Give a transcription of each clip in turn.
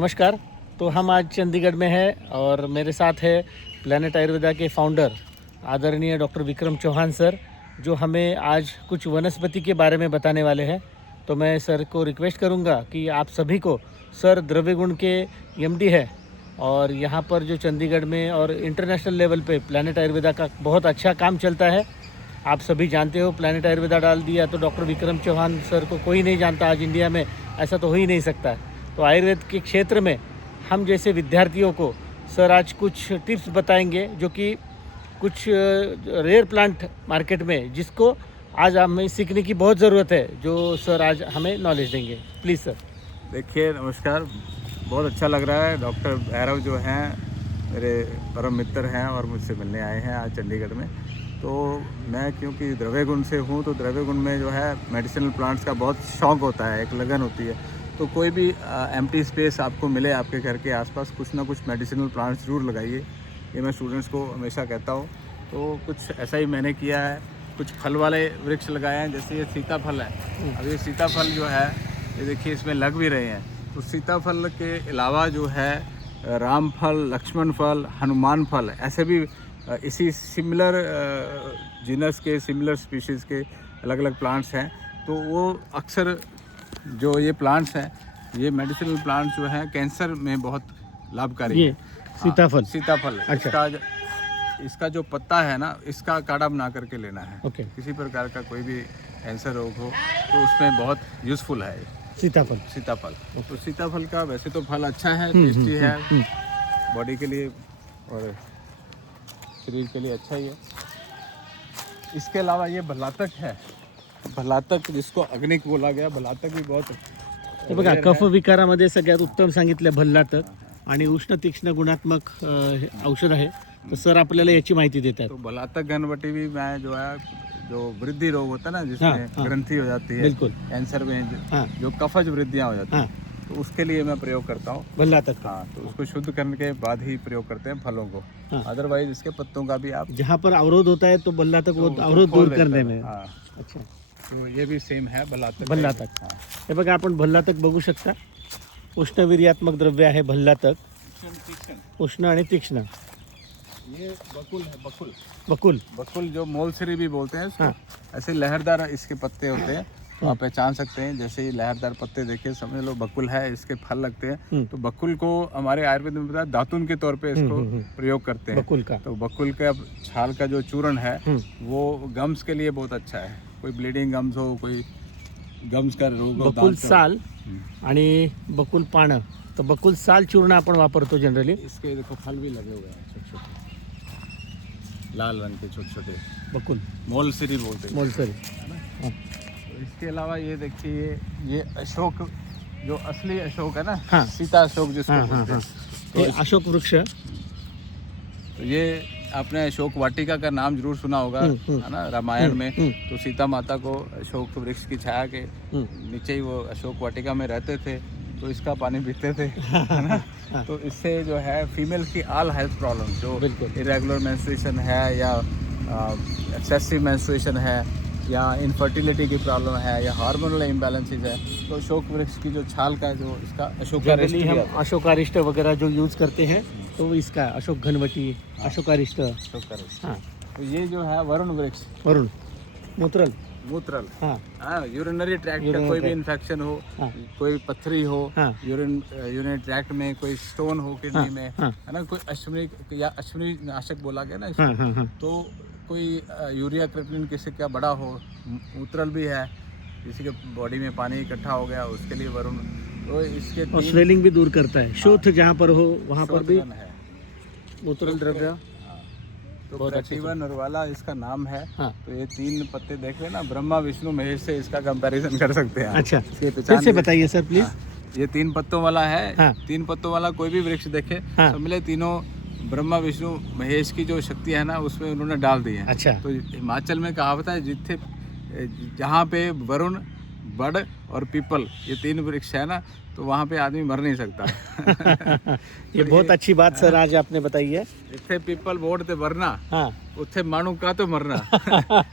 नमस्कार। तो हम आज चंडीगढ़ में हैं और मेरे साथ है प्लैनेट आयुर्वेदा के फाउंडर आदरणीय डॉक्टर विक्रम चौहान सर, जो हमें आज कुछ वनस्पति के बारे में बताने वाले हैं। तो मैं सर को रिक्वेस्ट करूंगा कि आप सभी को, सर द्रव्य गुण के एमडी है और यहाँ पर जो चंडीगढ़ में और इंटरनेशनल लेवल पे प्लैनेट आयुर्वेदा का बहुत अच्छा काम चलता है। आप सभी जानते हो, प्लैनेट आयुर्वेदा डाल दिया तो डॉक्टर विक्रम चौहान सर को कोई नहीं जानता। आज इंडिया में ऐसा तो हो ही नहीं सकता है। तो आयुर्वेद के क्षेत्र में हम जैसे विद्यार्थियों को सर आज कुछ टिप्स बताएंगे, जो कि कुछ रेयर प्लांट मार्केट में जिसको आज हमें सीखने की बहुत ज़रूरत है, जो सर आज हमें नॉलेज देंगे। Please sir. देखिए, नमस्कार। बहुत अच्छा लग रहा है। डॉक्टर भैरव जो हैं मेरे परम मित्र हैं और मुझसे मिलने आए हैं आज चंडीगढ़ में। तो मैं क्योंकि द्रव्य गुण से हूँ, तो द्रव्य गुण में जो है मेडिसिनल प्लांट्स का बहुत शौक़ होता है, एक लगन होती है। तो कोई भी एम्प्टी स्पेस आपको मिले आपके घर के आसपास, कुछ ना कुछ मेडिसिनल प्लांट्स ज़रूर लगाइए। ये मैं स्टूडेंट्स को हमेशा कहता हूँ। तो कुछ ऐसा ही मैंने किया है। कुछ फल वाले वृक्ष लगाए हैं, जैसे ये सीताफल है। अब ये सीताफल जो है, ये देखिए इसमें लग भी रहे हैं। तो सीताफल के अलावा जो है रामफल, लक्ष्मण फल, हनुमान फल, ऐसे भी इसी सिमिलर जीनस के, सिमिलर स्पीशीज़ के अलग अलग प्लांट्स हैं। तो वो अक्सर जो ये प्लांट्स हैं, ये मेडिसिनल प्लांट्स जो हैं कैंसर में बहुत लाभकारी है। सीताफल। सीताफल। अच्छा। इसका जो पत्ता है ना, इसका काढ़ा बना करके लेना है। ओके। किसी प्रकार का कोई भी कैंसर रोग हो तो उसमें बहुत यूज़फुल है सीताफल। तो सीताफल का वैसे तो फल अच्छा है, टेस्टी है, बॉडी के लिए और शरीर के लिए अच्छा ही है। इसके अलावा ये भलातक है। भलातक, जिसको अग्निक बोला गया, भलातक भी बहुत हे बघा, कफ विकारामध्ये सगळ्यात उत्तम सांगितलं भल्लातक आणि उष्ण तीक्ष्ण गुणात्मक औषध आहे। तो सर आपल्याला याची माहिती देतात। तो भलातक घनवटी भी मैं जो है, जो वृद्धि रोग होता है ना, जिसमें ग्रंथि हो जाती है, बिल्कुल कैंसर में जो कफज वृद्धियाँ हो जाती हैं, तो उसके लिए मैं प्रयोग करता हूँ भल्लातक। हाँ, तो उसको शुद्ध करने के बाद ही प्रयोग करते हैं फलों को। अदरवाइज इसके पत्तों का भी आप, जहाँ पर अवरोध होता है तो भल्लातक वो अवरोध दूर करने में। हाँ, अच्छा। तो ये भी सेम है भलातक। भल्लातक। हे बघा, आपण भल्लातक बघू शकता। उष्णवीर्यात्मक द्रव्य आहे भल्लातक, उष्ण आणि तीक्ष्ण। ये बकुल है, बकुल जो मोलसरी भी बोलते हैं इसको। ऐसे लहरदार इसके पत्ते होते हैं, तो आप पहचान सकते हैं। जैसे ये लहरदार पत्ते देखे समझ लो बकुल है, इसके फल लगते हैं। तो बकुल को हमारे आयुर्वेद में बताया दातुन के तौर पे इसको प्रयोग करते हैं। बकुल का। तो बकुल का छाल का जो चूर्ण है वो गम्स के लिए बहुत अच्छा है। कोई ब्लीडिंग गम्स हो, कोई गम्स का रोग हो, बकुल साल आणि बकुल पानं। तो बकुल साल चूर्ण आपण वापरतो जनरली। इसके देखो फल भी लगे हुए हैं, छोटे छोटे लाल रंग के छोटे छोटे। बकुल मोलसरी बोलते हैं, मोलसरी। तो इसके अलावा ये देखिए, ये अशोक, जो असली अशोक है ना, सीता अशोक जिसको बोलते हैं, तो अशोक वृक्ष। तो ये आपने अशोक वाटिका का नाम जरूर सुना होगा, है ना, रामायण में। तो सीता माता को अशोक वृक्ष की छाया के नीचे ही वो अशोक वाटिका में रहते थे, तो इसका पानी पीते थे, है ना। तो इससे जो है फीमेल की ऑल हेल्थ प्रॉब्लम, जो इरेगुलर मेंस्ट्रुएशन है या एक्सेसिव मेंस्ट्रुएशन है या इनफर्टिलिटी की प्रॉब्लम है या हार्मोनल इम्बैलेंसेस है, तो अशोक वृक्ष की जो छाल का जो इसका जनरली हम अशोकारिष्ट वगैरह जो यूज करते हैं, तो इसका अशोक घनवटी, अशोकारिष्ट। हाँ। तो ये जो है वरुण वृक्ष, वरुण मूत्रल। हाँ, यूरिनरी ट्रैक्ट का कोई भी इन्फेक्शन हो, कोई पथरी हो, यूरिनरी ट्रैक्ट में कोई स्टोन हो किडनी में, है ना, कोई अश्विनी या अश्विनी नाशक बोला गया ना इसको। तो कोई यूरिया क्रिएटिनिन किसी का बड़ा हो, मूत्रल भी है, किसी के बॉडी में पानी इकट्ठा हो गया, उसके लिए वरुण। तो इसके और स्वेलिंग भी दूर करता है। शोथ जहाँ पर हो वहाँ पर भी मूत्रल द्रव्य। तो प्रतिभा नरवाला इसका नाम है। तो ये 3 पत्ते देख लेना, ब्रह्मा विष्णु महेश से इसका कंपैरिजन कर सकते हैं। अच्छा, फिर से बताइए सर प्लीज। ये 3 पत्तों वाला है। 3 पत्तों वाला कोई भी वृक्ष देखे, समझे तीनों ब्रह्मा विष्णु महेश की जो शक्ति है ना, उसमें उन्होंने डाल दी है। अच्छा। तो हिमाचल में कहावत है, जिथे जहाँ पे वरुण, बड़ और पीपल, ये 3 वृक्ष है ना, तो वहाँ पे आदमी मर नहीं सकता। ये बहुत अच्छी बात सर आज आपने बताई है। इतने पीपल बोर्ड ते मरना, उथे मानू का तो मरना,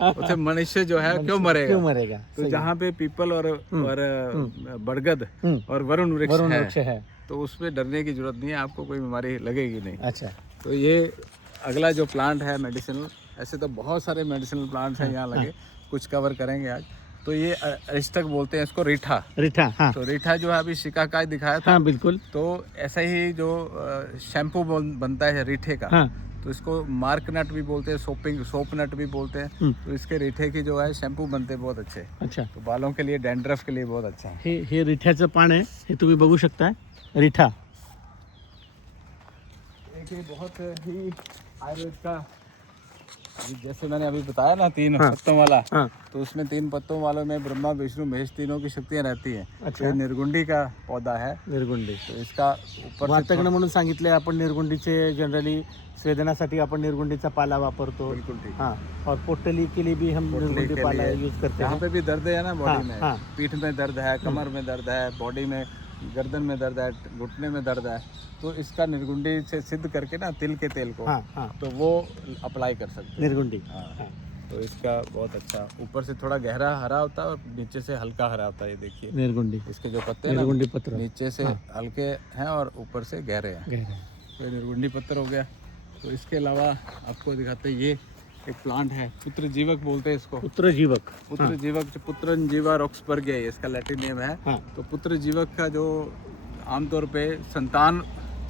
उथे मनुष्य जो है क्यों मरेगा। तो जहाँ पे पीपल और बरगद और वरुण वृक्ष है, तो उसमें डरने की जरूरत नहीं है, आपको कोई बीमारी लगेगी नहीं। अच्छा। तो ये अगला जो प्लांट है मेडिसिनल, ऐसे तो बहुत सारे मेडिसिनल प्लांट्स हैं यहाँ लगे, कुछ कवर करेंगे आज। तो ये अरिस्टक बोलते हैं इसको, रीठा। रीठा, हाँ तो रीठा जो है अभी शिकाकाई दिखाया था। हाँ बिल्कुल। तो ऐसा ही जो शैम्पू बनता है रीठे का, हाँ। तो इसको मार्क नट भी बोलते हैं, सोप नट भी बोलते हैं। तो इसके रीठे की जो है शैम्पू बनते हैं बहुत अच्छे। अच्छा, तो बालों के लिए, डैंड्रफ के लिए बहुत अच्छा है। हे रिठ्याचं पान आहे, हे तुम्ही बघू शकता, रिठा। एक ये बहुत ही आयुर्वेद का, जैसे मैंने अभी बताया ना 3 हाँ। पत्तों वाला, हाँ। तो उसमें 3 पत्तों वालों में ब्रह्मा विष्णु महेश तीनों की शक्तियाँ रहती हैं। अच्छा। ये निर्गुंडी का पौधा है, निर्गुंडी। तो इसका ऊपर से वातग्न म्हणून सांगितले, आपण निर्गुंडीचे जनरली स्वेदनासाठी आपण निर्गुंडीचा पाला वापरतो। बिल्कुल ठीक। हाँ, और पोटली के लिए भी हम पोटली निर्गुंडी के पाला लिए, यूज करते यहाँ हैं। पे भी दर्द है ना बॉडी हाँ, में, हाँ। पीठ में दर्द है, कमर में दर्द है, बॉडी में, गर्दन में दर्द है, घुटने में दर्द है, तो इसका निर्गुंडी से सिद्ध करके ना तिल के तेल को, हाँ हाँ, तो वो अप्लाई कर सकते हैं। निर्गुंडी। हाँ। हाँ। तो इसका बहुत अच्छा, ऊपर से थोड़ा गहरा हरा होता है और नीचे से हल्का हरा होता है। ये देखिए निर्गुंडी, इसके जो पत्ते हैं ना, निर्गुंडी पत्र नीचे से हल्के हैं और ऊपर से गहरे हैं। गहरे। तो ये निर्गुंडी पत्तर हो गया। तो इसके अलावा आपको दिखाते हैं, ये एक प्लांट है, पुत्र जीवक बोलते हैं इसको। पुत्र जीवक। पुत्र जीवक, पुत्रन जीवा रॉक्सबर्ग है इसका लैटिन नेम है। हाँ। तो पुत्र जीवक का जो आमतौर पे संतान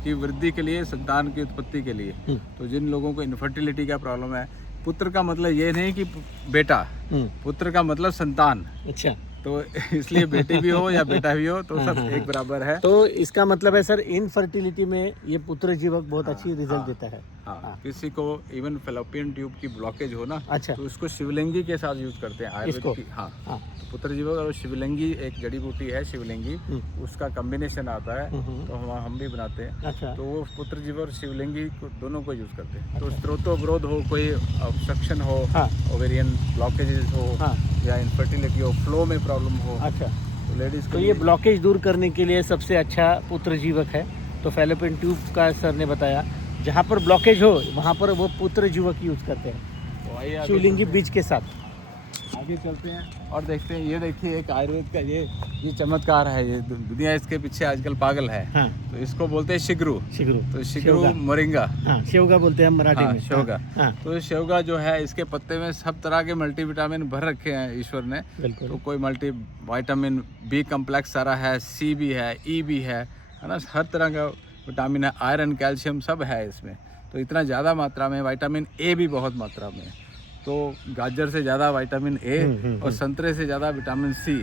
की वृद्धि के लिए, संतान की उत्पत्ति के लिए, तो जिन लोगों को इनफर्टिलिटी का प्रॉब्लम है, पुत्र का मतलब ये नहीं कि बेटा, पुत्र का मतलब संतान। अच्छा, तो इसलिए बेटी भी हो या बेटा भी हो तो सब एक बराबर है। तो इसका मतलब है सर, इनफर्टिलिटी में ये पुत्र जीवक बहुत अच्छी रिजल्ट देता है। हाँ, किसी को इवन फेलोपियन ट्यूब की ब्लॉकेज हो ना, अच्छा, तो इसको शिवलिंगी के साथ यूज करते हैं आयुर्वेद की। हाँ, हाँ। तो पुत्र जीवक और शिवलिंगी एक जड़ी बूटी है, शिवलिंगी, उसका कॉम्बिनेशन आता है, तो हम भी बनाते हैं। अच्छा, तो वो पुत्र जीवक और शिवलिंगी को दोनों को यूज करते हैं। तो स्त्रोतोवरोध हो, कोई ऑब्स्ट्रक्शन हो, हाँ। ओवेरियन ब्लॉकेजेस हो, हाँ। या इनफर्टिलिटी हो, फ्लो में प्रॉब्लम हो, अच्छा, तो लेडीज तो ये ब्लॉकेज दूर करने के लिए सबसे अच्छा पुत्र जीवक है। तो फेलोपियन ट्यूब का सर ने बताया, जहाँ पर ब्लॉकेज हो वहाँ पर वो पुत्र जीवक यूज करते हैं, तो आइए आगे शिवलिंगी बीज के साथ। आगे चलते हैं और देखते हैं। ये देखिए एक आयुर्वेद का ये चमत्कार है, ये दुनिया इसके पीछे आजकल पागल है। हाँ, तो इसको बोलते हैं शिगरू। शिगरू। तो शिगरू मोरिंगा, हाँ, शेवगा बोलते हैं हम मराठी हाँ, में। शेवगा। हाँ, तो शेवगा जो है, इसके पत्ते में सब तरह के मल्टीविटामिन भर रखे हैं ईश्वर ने। बिल्कुल। तो कोई मल्टी विटामिन बी कम्प्लेक्स सारा है, सी भी है, ई भी है ना, हर तरह का विटामिन है, आयरन, कैल्शियम सब है इसमें। तो इतना ज़्यादा मात्रा में, विटामिन ए भी बहुत मात्रा में है। तो गाजर से ज़्यादा विटामिन ए और संतरे से ज़्यादा विटामिन सी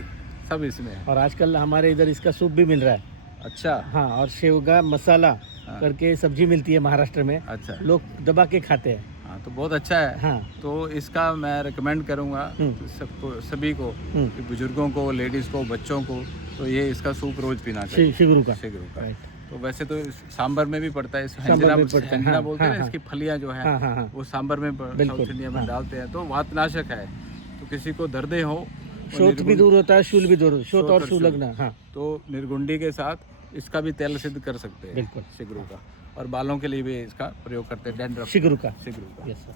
सब इसमें है। और आजकल हमारे इधर इसका सूप भी मिल रहा है। अच्छा। हाँ, और शेवगा मसाला हाँ। करके सब्जी मिलती है महाराष्ट्र में, अच्छा। लोग दबा के खाते हैं। हाँ, तो बहुत अच्छा है। हाँ। तो इसका मैं रिकमेंड करूँगा सबको, सभी को, कि बुजुर्गों को, लेडीज़ को, बच्चों को, तो ये इसका सूप रोज पीना चाहिए। शिगरू का। शिगरू का। Right। तो वैसे तो सांबर में भी पड़ता है, सांबर में पड़ता है, हंजना हाँ, बोलते हैं हाँ, ना, इसकी फलियां जो है, हाँ, हाँ, हाँ। वो सांबर में बिल्कुल, साउथ इंडिया में हाँ। डालते हैं। तो वातनाशक है। तो किसी को दर्दे हो, वो शोथ भी निर्गुंड- दूर होता है, शूल भी दूर होता है, शोथ शोथ और और शूल शूल। लगना। हाँ, तो निर्गुंडी के साथ इसका भी तेल सिद्ध कर सकते हैं, बिल्कुल। शिगरू का। और बालों के लिए भी इसका प्रयोग करते हैं, डैंड्रफ। शिगरू का। शिगरू का। Yes sir.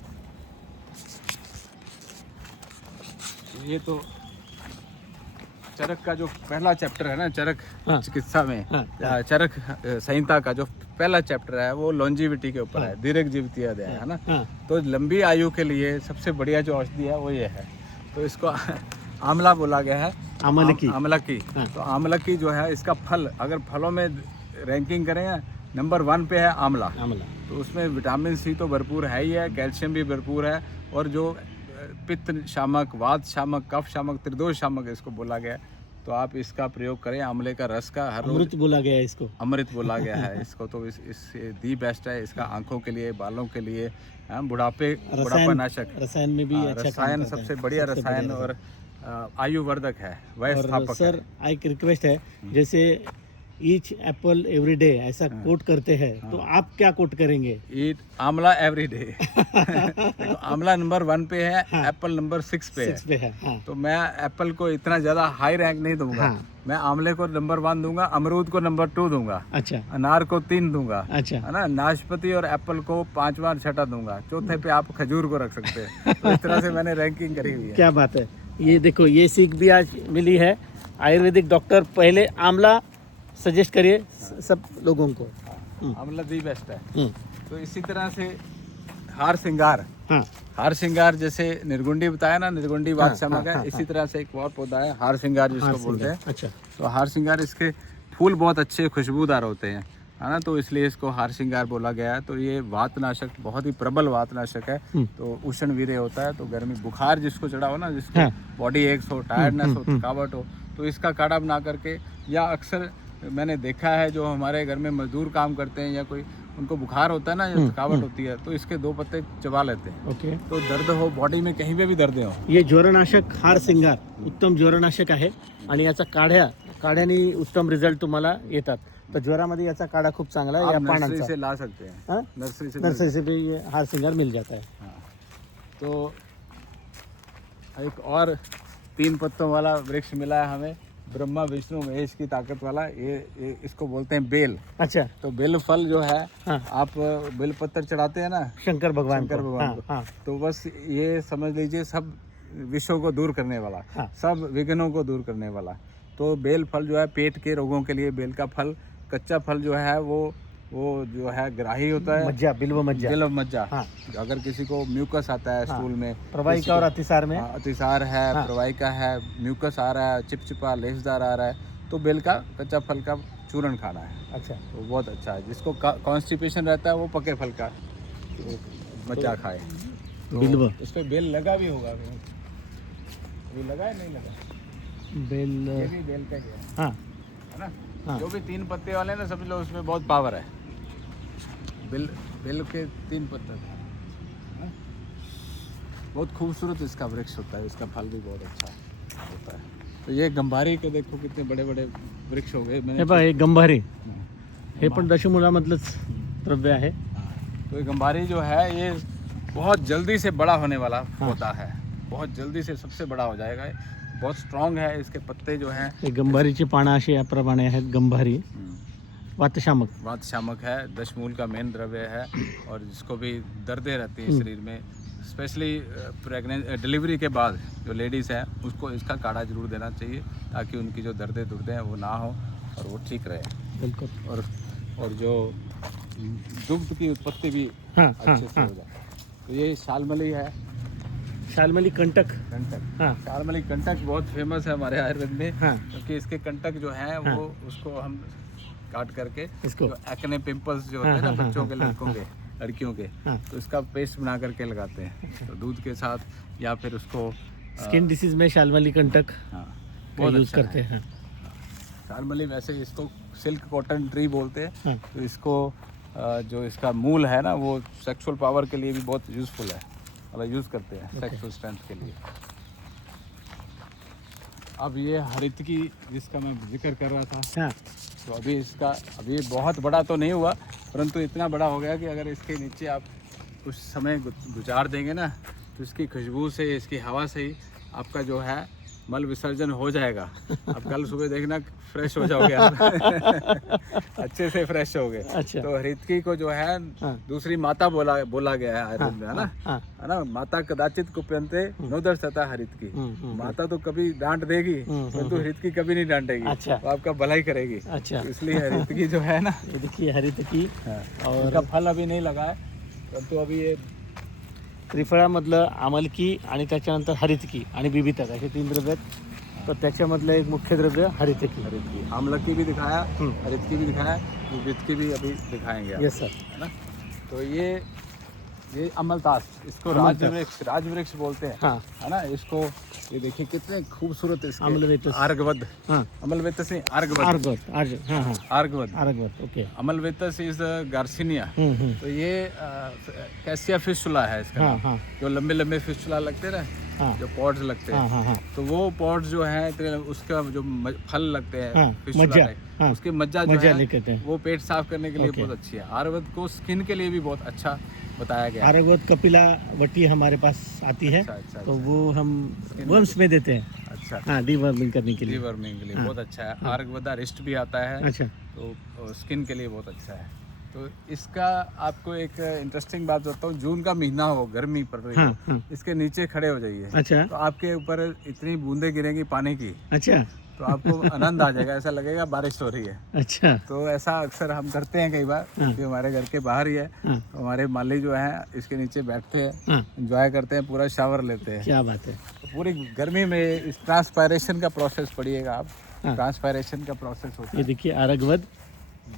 ये तो चरक का जो पहला चैप्टर है ना, चरक हाँ। चिकित्सा में, हाँ। या चरक संहिता का जो पहला चैप्टर है, वो लॉन्जिविटी के ऊपर है, दीर्घ जीविती अध्याय है ना। हाँ, तो लंबी आयु के लिए सबसे बढ़िया जो औषधि है वो ये है। तो इसको आंवला बोला गया है, आमलकी। आमलकी। हाँ। तो आमलकी जो है, इसका फल अगर फलों में रैंकिंग करें, नंबर 1 पे है आंवला। आमला। तो उसमें विटामिन सी तो भरपूर है ही है, कैल्शियम भी भरपूर है, और जो पित्त शामक, वात शामक, कफ शामक, त्रिदोष शामक इसको बोला गया है। तो आप इसका प्रयोग करें, आंवले का रस का हर रोज। अमृत बोला गया है इसको। अमृत बोला गया है इसको। तो इस दी बेस्ट है इसका, आंखों के लिए, बालों के लिए, बुढ़ापा नाशक, रसायन में भी अच्छा काम रसायन करता है। सबसे बढ़िया सबसे रसायन, और आयु वर्धक है, वय और स्थापक सर है। एक रिक्वेस्ट है, जैसे ईच एप्पल एवरी डे ऐसा कोट करते हैं, तो आप क्या कोट करेंगे? ईट आंवला एवरी डे। देखो, आंवला नंबर 1 पे है, एप्पल नंबर 6 पे है। 6 पे है। हाँ, तो मैं एप्पल को इतना ज्यादा हाई रैंक नहीं दूंगा। हाँ। मैं आंवले को नंबर 1 दूंगा, अमरूद को नंबर 2 दूंगा, अच्छा अनार को 3 दूंगा, अच्छा। है ना, नाशपाती और एप्पल को 5वां और 6वां दूंगा, चौथे पे आप खजूर को रख सकते हैं। तो इस तरह से मैंने रैंकिंग करी हुई है। क्या बात है। ये देखो, ये सीख भी आज मिली है। आयुर्वेदिक डॉक्टर पहले आंवला सजेस्ट करिए सब लोगों को। आंवला दी बेस्ट है। हम्म, तो इसी तरह से हार श्रृंगार, हाँ हार श्रृंगार जैसे निर्गुंडी बताया ना, निर्गुंडी हाँ, बादशाह का, हाँ, इसी तरह से एक और पौधा है हार श्रृंगार जिसको हार बोलते हैं। सिंगर, अच्छा तो हार श्रृंगार, इसके फूल बहुत अच्छे खुशबूदार होते हैं, है ना, तो इसलिए इसको हार श्रृंगार बोला गया है। तो ये वातनाशक, बहुत ही प्रबल वातनाशक है। तो उष्ण वीर्य होता है, तो गर्मी बुखार जिसको चढ़ा हो ना, जिसको हाँ। बॉडी एक्स हो, टायर्डनेस हो, थकावट हो, तो इसका काढ़ा बना करके, या अक्सर मैंने देखा है जो हमारे घर में मजदूर काम करते हैं या कोई उनको बुखार होता है ना या थकावट होती है, तो इसके 2 पत्ते चबा लेते हैं। ओके, तो दर्द हो बॉडी में, कहीं पे भी दर्द हो, हे ज्वरनाशक हार सिंगार उत्तम ज्वरनाशक आहे आणि याचा काढ्याने उत्तम रिझल्ट तुम्हाला येतात। तर ज्वरामध्ये याचा काढा खूप चांगला आहे, या आप नर्सरी पानांचा से ला सकते हैं। हाँ? नर्सरी से नर्सरी से भी ये हार सिंगार मिल जाता है। हाँ। तो एक और 3 पत्तों वाला वृक्ष मिला है हमें, ब्रह्मा विष्णु महेश की ताकत वाला, ये इसको बोलते हैं बेल। अच्छा, तो बेल फल जो है, हाँ। आप बेल पत्तर चढ़ाते हैं ना शंकर भगवान शंकर को, भगवान हाँ, को, हाँ, तो बस ये समझ लीजिए सब विषयों को दूर करने वाला, हाँ। सब विघ्नों को दूर करने वाला। तो बेल फल जो है पेट के रोगों के लिए, बेल का फल, कच्चा फल जो है वो जो है ग्राही होता है, मज्जा, बिल्व मज्जा, बिल्व मज्जा। हाँ। अगर किसी को म्यूकस आता है स्टूल में, प्रवाहिका और अतिसार में, अतिसार है, हाँ। प्रवाहिका है, म्यूकस आ रहा है, चिपचिपा लेसदार आ रहा है, तो बेल का कच्चा फल का चूर्ण खाना है, अच्छा, तो बहुत अच्छा है। जिसको कॉन्स्टिपेशन रहता है वो पके फल का मज्जा खाए। तो बिल्व उस पे बेल लगा भी होगा, अभी लगा है नहीं लगा, बेल, ये भी बेल का ही हाँ है ना। हाँ। जो भी 3 पत्ते वाले हैं ना, समझ लो उसमें बहुत पावर है। बेल के 3 पत्ते, हाँ? बहुत खूबसूरत इसका वृक्ष होता है, इसका फल भी बहुत अच्छा होता है। तो ये गंभारी के देखो कितने बड़े बड़े वृक्ष हो गए। हे बघा, हे गंभारी, हाँ। हे पण दशमूलामधलंच द्रव्य आहे। तो ये गंभारी जो है ये बहुत जल्दी से बड़ा होने वाला पौधा है, बहुत जल्दी से सबसे बड़ा हो जाएगा। ये बहुत स्ट्रांग है, इसके पत्ते जो हैं, हे गंभारीची पानं अशी याप्रमाणे आहेत। गंभारी वातशामक, वातशामक है, दशमूल का मेन द्रव्य है, और जिसको भी दर्दें रहती हैं शरीर में, स्पेशली डिलीवरी के बाद जो लेडीज़ हैं उसको इसका काढ़ा जरूर देना चाहिए, ताकि उनकी जो दर्दें दुर्दें हैं वो ना हो और वो ठीक रहे। बिल्कुल, और जो दुग्ध की उत्पत्ति भी हाँ हाँ अच्छे से हाँ। हो जाए। तो ये शालमली है, शालमली कंटक, कंटक। हाँ शालमली कंटक बहुत फेमस है हमारे आयुर्वेद में, हाँ, क्योंकि इसके कंटक जो हैं हाँ। वो उसको हम काट करके, इसको, जो एक्ने पिंपल्स जो हाँ, होते हैं ना हाँ, बच्चों के, हाँ, लड़कों हाँ, के, लड़कियों के, हाँ। तो इसका पेस्ट बना करके लगाते हैं, तो दूध के साथ, या फिर उसको स्किन डिसीज में शालमली कंटक हाँ का बहुत यूज अच्छा करते है। हैं। शालमली वैसे इसको सिल्क कॉटन ट्री बोलते हैं। हाँ। तो इसको जो इसका मूल है ना, वो सेक्सुअल पावर के लिए भी बहुत यूज़फुल है, मतलब यूज़ करते हैं सेक्सुअल स्ट्रेंथ के लिए। अब ये हरितकी जिसका मैं जिक्र कर रहा था, हाँ, तो अभी बहुत बड़ा तो नहीं हुआ, परंतु इतना बड़ा हो गया कि अगर इसके नीचे आप कुछ समय गुजार देंगे ना, तो इसकी खुशबू से, इसकी हवा से ही आपका जो है मल विसर्जन हो जाएगा। अब कल सुबह देखना फ्रेश हो जाओगे आप। अच्छे से फ्रेश हो गए। अच्छा, तो हरितकी को जो है हाँ। दूसरी माता बोला गया है आयुर्वेद में, है ना, हाँ, है ना। माता कदाचित कुप्यन्ते नोदर्शता हरितकी। माता तो कभी डांट देगी, परंतु हरितकी कभी नहीं डांटेगी, अच्छा। वो आपका भलाई करेगी। अच्छा, इसलिए हरितकी जो है ना, हे देखिए हरितकी, और इसका फल अभी नहीं लगा है, परंतु अभी ये त्रिफळामधलं आमलकी आणि त्याच्यानंतर हरितकी आणि बिबितक असे 3 द्रव्य आहेत। तर त्याच्यामधलं एक मुख्य द्रव्य हरितकी। हरितकी, आमलकी भी दिखाया, हरितकी भी दिखाया, विबितकी भी अभी दिखाएंगे आप, यस सर। है ना। तो ये अमलतास, इसको राजवृक्ष बोलते हैं, हाँ, है ना। इसको ये देखिए कितने खूबसूरत इसके अमलवेतस, आर्गवद, हाँ, अमलवेतस नहीं, आर्गवद, आर्गवत, हाँ हाँ, आर्गवद, आर्गवत, ओके। अमलवेतस इज गार्सिनिया। तो ये कैसिया फिस्टुला है इसका हाँ नाम। हाँ जो लंबे लंबे फिस्टुला लगते हैं ना, हाँ जो पॉड्स लगते हैं, हाँ हाँ हाँ, तो वो पॉड्स जो है इतने, उसका जो फल लगते हैं, हाँ, फिस्टुला मज्जा, टाइप, हाँ, उसकी मज्जा जो मज्जा है लेते हैं। वो पेट साफ करने के लिए ओके। बहुत अच्छी है। आयुर्वेद को स्किन के लिए भी बहुत अच्छा बताया गया है। आर्गवत कपिला वटी हमारे पास आती है, अच्छा, अच्छा, तो वो हम वर्म्स में देते हैं, अच्छा, हाँ, डिवर्मिंग करने के लिए। डिवर्मिंग के लिए हाँ। बहुत अच्छा है। आर्गवदा रिस्ट भी आता है, अच्छा, तो स्किन के लिए बहुत अच्छा है। तो इसका आपको एक इंटरेस्टिंग बात बताता हूँ, जून का महीना हो, गर्मी पड़ रही हाँ हो, हाँ, इसके नीचे खड़े हो जाइए, अच्छा तो आपके ऊपर इतनी बूंदें गिरेंगी पानी की, अच्छा, तो आपको आनंद आ जाएगा, ऐसा लगेगा बारिश हो रही है। अच्छा। तो ऐसा अक्सर हम करते हैं कई बार, क्योंकि हमारे घर के बाहर ही है। तो हमारे माली जो है इसके नीचे बैठते हैं, एंजॉय करते हैं, पूरा शावर लेते हैं। क्या बात है। तो पूरी गर्मी में इस ट्रांसपायरेशन का प्रोसेस पढ़िएगा आप, ट्रांसपायरेशन का प्रोसेस होता ये है। देखिए आरगवद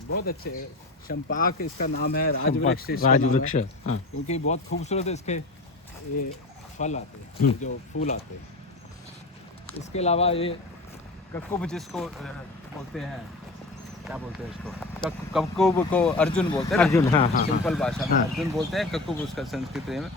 बहुत अच्छे, चंपाक इसका नाम है, राजवृक्ष इसका नाम है, राजवृक्ष। हाँ। क्योंकि बहुत खूबसूरत इसके ये फल आते हैं, जो फूल आते हैं। इसके अलावा ये कक्कुब जिसको बोलते हैं, क्या बोलते हैं इसको, कक्कुब को अर्जुन बोलते हैं, अर्जुन। हाँ हाँ। सिंपल भाषा में अर्जुन बोलते हैं, कक्कुब उसका संस्कृत में।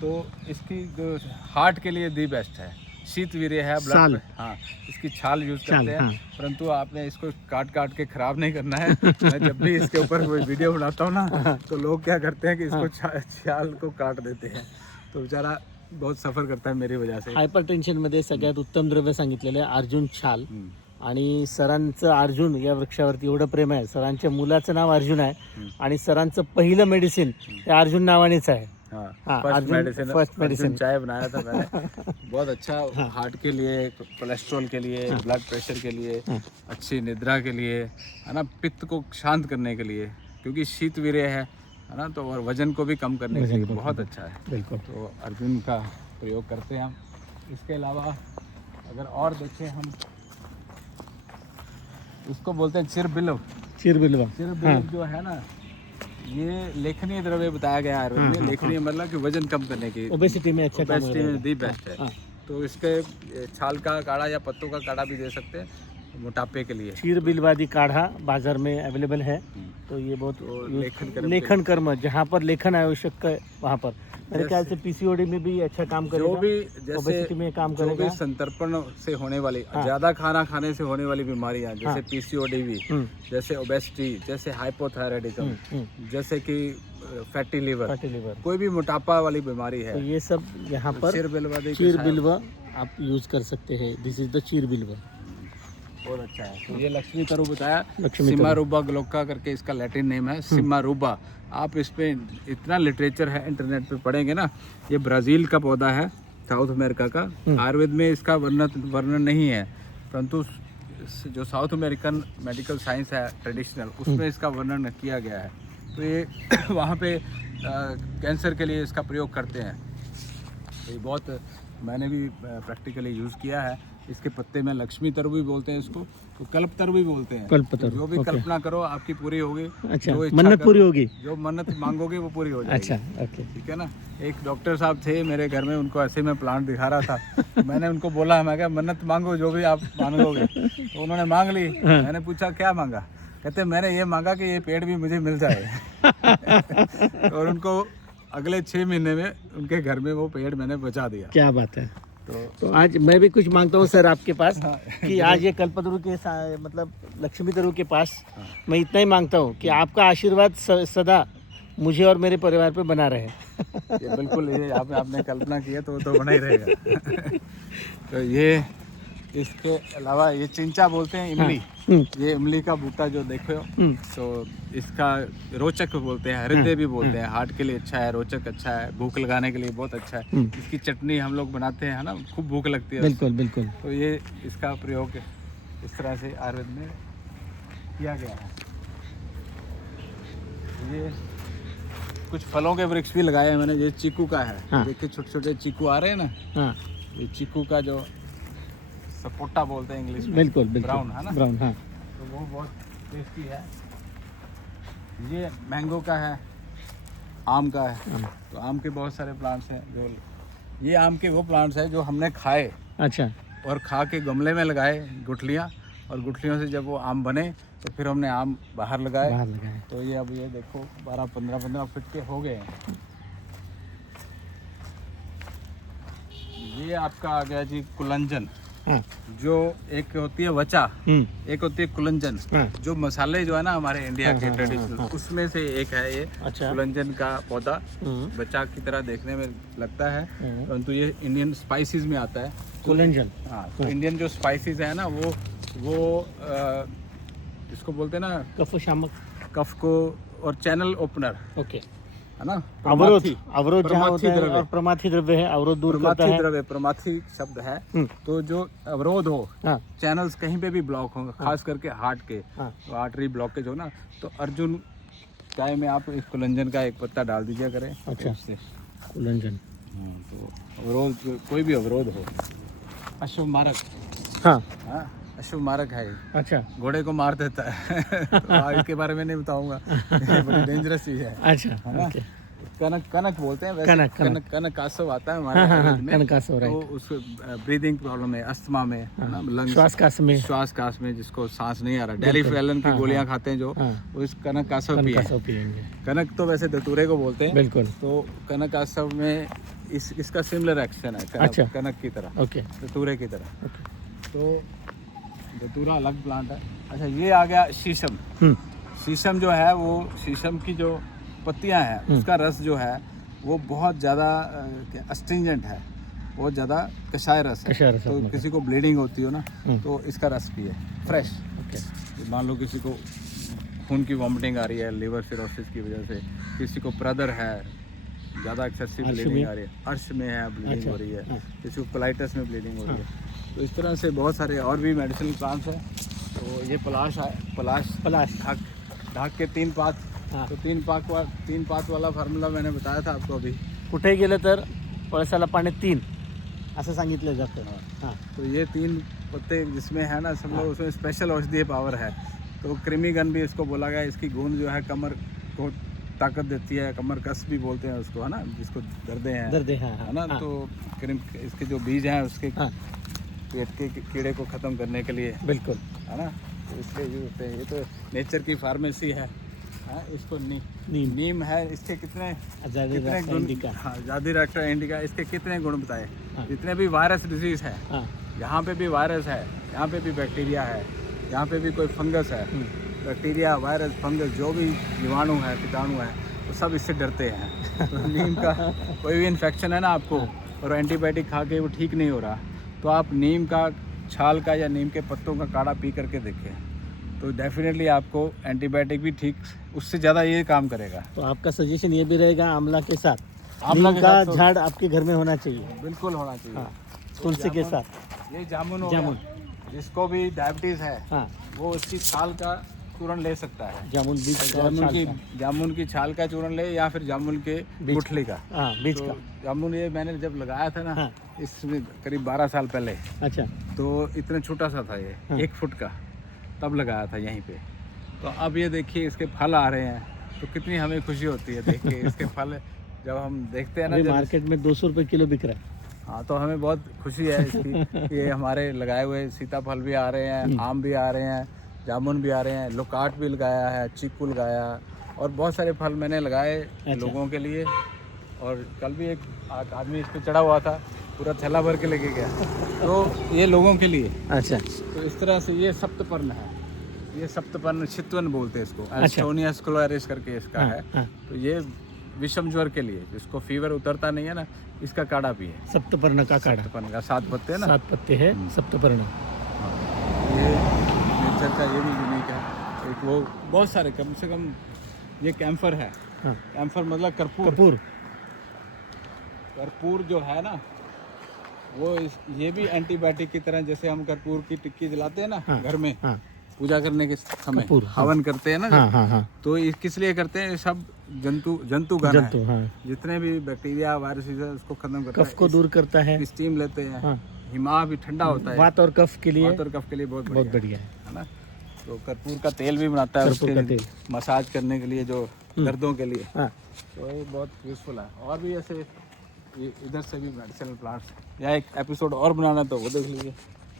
तो इसकी जो हार्ट के लिए दी बेस्ट है, शीत वीर्य है, छाल। ब्लड। हाँ, इसकी छाल यूज छाल, करते हैं। हाँ। परंतु आपने इसको काट काट के खराब नहीं करना है। मैं जब भी इसके ऊपर कोई वीडियो बनाता हूँ ना, तो लोग क्या करते हैं कि इसको छाल को काट देते हैं, तो बेचारा बहुत सफर करता है मेरी वजह से। हायपरटेन्शन मध्ये सगळ्यात उत्तम द्रव्य सांगितलेलं आहे अर्जुन छाल. आणि सरांचं अर्जुन या वृक्षावरती एवढं प्रेम आहे. सरांच्या मुलाचं नाव अर्जुन आहे आणि सरांचं पहिलं मेडिसिन हे अर्जुन नावानेच आहे. हाँ, फर्स्ट मेडिसिन चाय बनाया था मैंने। बहुत अच्छा, हार्ट के लिए, कोलेस्ट्रॉल के लिए, ब्लड प्रेशर के लिए, अच्छी निद्रा के लिए, है ना, पित्त को शांत करने के लिए, क्योंकि शीत वीर्य है ना, तो और वजन को भी कम करने के लिए बहुत अच्छा है। बिल्कुल। तो अर्जुन का प्रयोग करते हैं हम। इसके अलावा अगर और देखें हम, इसको बोलते हैं चिरबिलव। चिरबिलवा। चिरबिलव जो है ना, ये लेखनीय द्रव्य बताया गया है आयुर्वेद में। लेखनीय मतलब कि वजन कम करने की, ओबेसिटी में अच्छा काम ओबेसिटी में दी बेस्ट है। हाँ। तो इसके छाल का काढ़ा या पत्तों का काढ़ा भी दे सकते हैं मोटापे के लिए। क्षीर बिलवादी काढ़ा बाजार में अवेलेबल है। तो ये बहुत लेखन कर्म, जहाँ पर लेखन आवश्यक है वहाँ पर मेरे ख्याल से पीसीओडी में भी अच्छा काम करेगा। जो भी जैसे ओबेसिटी में काम जो करेगा। भी संतर्पण से होने वाली, ज्यादा खाना खाने से होने वाली बीमारियां, जैसे पीसीओडी भी, जैसे ओबेसिटी, जैसे हाइपोथायराइडिज्म, जैसे कि फैटी लिवर, कोई भी मोटापा वाली बीमारी है, तो ये सब यहाँ पर चीर बिल्वा आप यूज कर सकते हैं। दिस इज द चीर बिल्वा। बहुत अच्छा है। तो ये लक्ष्मी तरु बताया, लक्ष्मी सिमारूबा ग्लोका करके इसका लैटिन नेम है, सिमारूबा। आप इस पे इतना लिटरेचर है, इंटरनेट पे पढ़ेंगे ना। ये ब्राज़ील का पौधा है, साउथ अमेरिका का। आयुर्वेद में इसका वर्णन नहीं है, परंतु जो साउथ अमेरिकन मेडिकल साइंस है ट्रेडिशनल, उसमें इसका वर्णन किया गया है। तो ये वहाँ पे कैंसर के लिए इसका प्रयोग करते हैं। तो ये बहुत, मैंने भी प्रैक्टिकली यूज़ किया है। इसके पत्ते में लक्ष्मी तरु भी बोलते हैं इसको, तो कल्प तरु भी बोलते हैं। कल्पतरु, जो भी कल्पना करो आपकी पूरी होगी। अच्छा, जो इच्छा मन्नत करो, पूरी होगी। जो मन्नत मांगोगे वो पूरी हो जाएगी। अच्छा, ओके। ठीक है ना। एक डॉक्टर साहब थे मेरे घर में, उनको ऐसे मैं प्लांट दिखा रहा था। मैंने उनको बोला, मैं क्या मन्नत मांगो जो भी आप मांगोगे। तो उन्होंने मांग ली। मैंने पूछा क्या मांगा, कहते मैंने ये मांगा कि ये पेड़ भी मुझे मिल जाए। और उनको अगले 6 महीने में उनके घर में वो पेड़ मैंने बचा दिया। क्या बात है। तो आज मैं भी कुछ मांगता हूँ सर आपके पास कि आज ये कल्पतरु के मतलब लक्ष्मी तरु के पास मैं इतना ही मांगता हूँ कि आपका आशीर्वाद सदा मुझे और मेरे परिवार पे बना रहे। ये बिल्कुल, ये आपने कल्पना की है तो बना ही रहेगा। तो ये, इसके अलावा ये चिंचा बोलते हैं, इमली। ये इमली का बूटा जो देखो, तो इसका रोचक बोलते हैं, हृदय भी बोलते हैं। हार्ट के लिए अच्छा है, रोचक अच्छा है, भूख लगाने के लिए बहुत अच्छा है। इसकी चटनी हम लोग बनाते हैं, है ना, खूब भूख लगती है। बिल्कुल बिल्कुल। तो ये इसका प्रयोग इस तरह से आयुर्वेद में किया गया है। ये कुछ फलों के वृक्ष भी लगाए हैं मैंने। ये चीकू का है, देखिए छोटे छोटे चीकू आ रहे हैं ना। ये चीकू का जो सपोटा बोलते हैं इंग्लिश में, बिल्कुल बिल्कुल, ब्राउन है ना, ब्राउन। हाँ, तो वो बहुत टेस्टी है। ये मैंगो का है, आम का है। तो आम के बहुत सारे प्लांट्स हैं। जो ये आम के वो प्लांट्स हैं जो हमने खाए, अच्छा, और खा के गमले में लगाए गुठलियाँ, और गुठलियों से जब वो आम बने तो फिर हमने आम बाहर लगाए। तो ये अब ये देखो 12-15 फीट के हो गए हैं। ये आपका आ गया जी कुलंजन। जो एक होती है वचा, एक होती है कुलंजन। जो मसाले जो है ना हमारे इंडिया के ट्रेडिशनल, उसमें से एक है ये। अच्छा। कुलंजन का पौधा वचा की तरह देखने में लगता है, परंतु ये इंडियन स्पाइसेस में आता है कुलंजन। हाँ, तो इंडियन जो स्पाइसेस है ना, वो इसको बोलते हैं ना, कफ शामक, कफ को, और चैनल ओपनर। ओके। है ना। अवरोध, प्रमाथी, अवरोध जहाँ होता है, द्रव्य, और प्रमाथी द्रव्य है, अवरोध दूर करता प्रमाथी है। द्रव्य, प्रमाथी शब्द है। हम्म। तो जो अवरोध हो, हाँ चैनल्स कहीं पे भी ब्लॉक हो, खास करके हार्ट के, हाँ तो आर्टरी ब्लॉकेज हो ना, तो अर्जुन चाय में आप इस कुलंजन का एक पत्ता डाल दीजिए करें। अच्छा। उससे कुलंजन। तो अवरोध, कोई भी अवरोध हो, अशुभ मारक, हाँ हाँ अशुभ मारक है ये। अच्छा घोड़े को मार देता है। तो इसके बारे में नहीं बताऊंगा, ये बड़ी डेंजरस चीज है अच्छा। है ना। ओके। कनक, कनक बोलते हैं वैसे। कनक, कनक, कनक आसव आता है हमारे हाँ हाँ हाँ, आयुर्वेद में। कनकासव, तो राइट। उसको ब्रीदिंग प्रॉब्लम है, अस्थमा में, है ना, लंग्स, श्वास में। श्वास काश में, जिसको सांस नहीं आ रहा, बिल्कुल। डेलीफेलन की हाँ, गोलियां हाँ, खाते हैं जो, हाँ। वो इस कनक आसव पिए। कनकासव पिएंगे। कनक तो वैसे धतूरे को बोलते हैं। बिल्कुल। तो कनक आसव में इसका सिमिलर एक्शन है, कनक, अच्छा। कनक की तरह, ओके। धतूरे की तरह। ओके। तो धतूरा अलग प्लांट है। अच्छा, ये आ गया शीशम। शीशम जो है, वो शीशम की जो पत्तियां हैं, उसका रस जो है वो बहुत ज़्यादा अस्ट्रिंजेंट है, बहुत ज़्यादा कषाय रस है। कषाय रस तो अपना किसी को ब्लीडिंग होती हो ना, तो इसका रस पिए फ्रेश। ओके। मान लो किसी को खून की वॉमिटिंग आ रही है लिवर सिरोसिस की वजह से, किसी को प्रदर है, ज़्यादा एक्सेसिव ब्लीडिंग आ रही है, अर्श में है ब्लीडिंग हो रही है, किसी को कोलाइटिस में ब्लीडिंग हो रही है, तो इस तरह से बहुत सारे और भी मेडिसिनल प्लांट्स हैं। तो ये पलाश है, पलाश ढाक के 3 पात। तो 3 पात वाला फार्मूला मैंने बताया था आपको अभी। कुठेही गेलं तर पळसाला पाणी 3 असं सांगितलं जातं। हां। तो ये 3 पत्ते जिसमें है ना, सब लोग उसमें स्पेशल औषधीय पावर है। तो क्रिमीगन भी इसको बोला गया, इसकी गूंद जो है कमर को ताकत देती है, कमर कस भी बोलते हैं उसको, है ना, जिसको दर्दे हैं, है ना। तो इसके जो बीज हैं उसके पेट के कीड़े को ख़त्म करने के लिए, बिल्कुल, है ना, तो इसलिए यूज होते हैं। ये तो नेचर की फार्मेसी है। हाँ, इसको नीम है, इसके कितने गुण, हाँ जादी डॉक्टर इंडिका, इसके कितने गुण बताए। जितने भी वायरस डिजीज है, यहाँ पे भी वायरस है, यहाँ पे भी बैक्टीरिया है, यहाँ पे भी कोई फंगस है, बैक्टीरिया, वायरस, फंगस, जो भी जीवाणु है, कीटाणु है, वो सब इससे डरते हैं। तो नीम का कोई भी इन्फेक्शन है ना आपको, और एंटीबायोटिक खा के वो ठीक नहीं हो रहा, तो आप नीम का छाल का या नीम के पत्तों का काढ़ा पी करके देखें, तो डेफिनेटली आपको एंटीबायोटिक भी ठीक, उससे ज़्यादा ये काम करेगा। तो आपका सजेशन ये भी रहेगा आंवला के साथ, आंवला नीम के का साथ तो झाड़ आपके घर में होना चाहिए। बिल्कुल होना चाहिए। हाँ, तुलसी के साथ। ये जामुन हो गया, जिसको भी डायबिटीज़ है, हाँ, वो उसकी छाल का चूर्ण ले सकता है। जामुन बीज, जामुन की छाल का चूर्ण ले, या फिर जामुन के गुठली का, हाँ, बीज तो का। जामुन ये मैंने जब लगाया था ना, हाँ। इसमें करीब 12 साल पहले, अच्छा। तो इतना छोटा सा था ये, 1 फुट का, तब लगाया था यहीं पे। तो अब ये देखिए इसके फल आ रहे हैं, तो कितनी हमें खुशी होती है देख के इसके फल जब हम देखते हैं ना। जब मार्केट में 200 रुपये किलो बिक रहा है। हाँ, तो हमें बहुत खुशी है इसकी। ये हमारे लगाए हुए सीताफल भी आ रहे हैं, आम भी आ रहे हैं, जामुन भी आ रहे हैं, लोकाट भी लगाया है, चीकू लगाया, और बहुत सारे फल मैंने लगाए लोगों के लिए। और कल भी एक आदमी इस पर चढ़ा हुआ था, पूरा थैला भर के लेके गया, तो ये लोगों के लिए। अच्छा। तो इस तरह से ये सप्तपर्ण है, ये सप्तपर्ण चितवन बोलते हैं इसको, एस्टोनिया स्कोलारिस करके इसका है। तो ये विषम ज्वर के लिए, जिसको फीवर उतरता नहीं है ना, इसका काढ़ा पिए। सप्तपर्ण का काढ़ा, सप्तपर्ण का 7 पत्ते है ना, 7 पत्ते है सप्तपर्ण। ये नेचर का ये भी यूनिक है। एक वो बहुत सारे, कम से कम ये कैम्फर है। कैम्फर मतलब कर्पूर। कर्पूर जो है ना, वो ये भी एंटीबायोटिक की तरह, जैसे हम कर्पूर की टिक्की जलाते हैं ना घर में, पूजा करने के समय हवन करते हैं ना, तो ये किस लिए करते हैं, सब जंतुगण है, जितने भी बैक्टीरिया, वायरस, उसको खत्म करता है, कफ को दूर करता है। स्टीम लेते हैं, हिमा भी ठंडा होता है, वात और कफ के लिए बहुत बढ़िया है ना। तो कर्पूर का तेल भी बनाता है उसके मसाज करने के लिए, जो दर्दों के लिए, तो ये बहुत यूजफुल है। और भी ऐसे इधर से भी मेडिसिनल प्लांट्स, या एक एपिसोड और बनाना तो वो देख लीजिए।